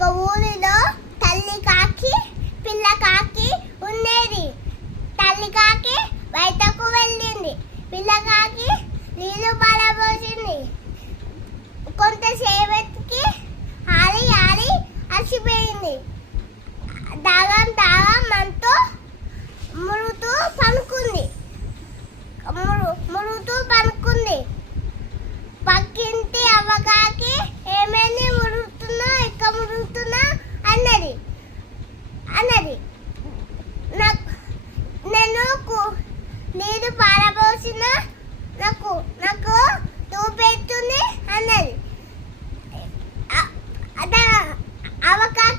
ఒక ఊరిలో తల్లి కాకి పిల్ల కాకి ఉండేది. తల్లి కాకి బయటకు వెళ్ళింది. పిల్ల కాకి నీళ్లు పారబోసింది. కొంతసేపటికి ఆలి ఆలి అలసిపోయింది. దాగం దాగం అంటూ మురుగుతూ పనుకుంది. పక్కింటి అవ్వకాకి ఏమైంది మురుగుతున్నా ఎక్క మురుగుతున్నా అన్నది. నేను నీరు పారబోసిన నాకు తూపెడుతుంది అన్నది. అవకాకి